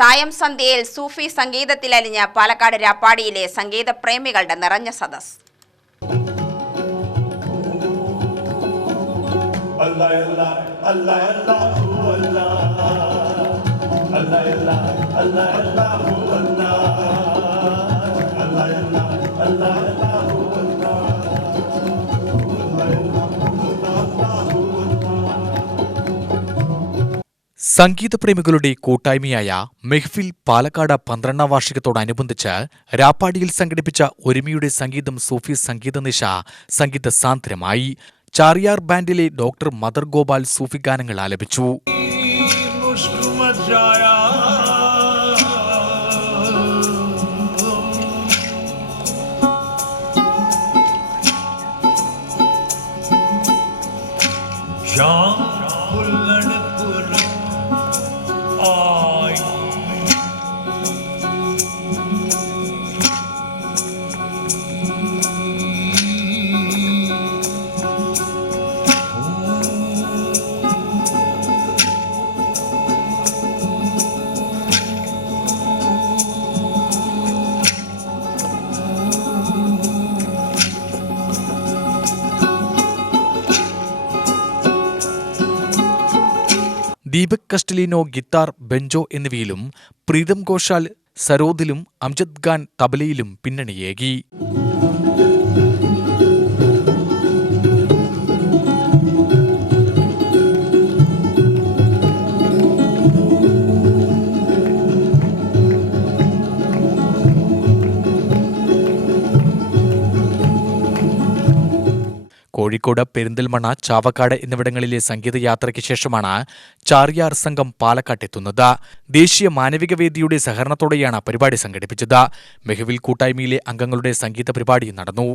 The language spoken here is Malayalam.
സായം സന്ധ്യയിൽ സൂഫി സംഗീതത്തിലലിഞ്ഞ പാലക്കാട് രാപ്പാടിയിലെ സംഗീത പ്രേമികളുടെ നിറഞ്ഞ സദസ്. സംഗീതപ്രേമികളുടെ കൂട്ടായ്മയായ മെഹ്ഫിൽ പാലക്കാട് 12ാം വാർഷികത്തോടനുബന്ധിച്ച് രാപ്പാടിയിൽ സംഘടിപ്പിച്ച ഒരുമയുടെ സംഗീതം സൂഫി സംഗീതനിശ സംഗീത സാന്ദ്രമായി. ചാറിയാർ ബാൻഡിലെ ഡോക്ടർ മദർ ഗോപാൽ സൂഫി ഗാനങ്ങൾ ആലപിച്ചു. ദീപക് കസ്റ്റലിനോ ഗിത്താർ, ബെഞ്ചോ എന്നിവയിലും പ്രീതം ഘോഷാൽ സരോദിലും അംജദ് ഖാൻ തബലയിലും പിന്നണിയേകി. കോഴിക്കോട്, പെരിന്തൽമണ്ണ, ചാവക്കാട് എന്നിവിടങ്ങളിലെ സംഗീതയാത്രയ്ക്ക് ശേഷമാണ് ചാറിയാർ സംഘം പാലക്കാട്ടെത്തുന്നത്. ദേശീയ മാനവിക വേദിയുടെ സഹകരണത്തോടെയാണ് പരിപാടി സംഘടിപ്പിച്ചത്. മെഹ്ഫിൽ കൂട്ടായ്മയിലെ അംഗങ്ങളുടെ സംഗീത പരിപാടി നടന്നു.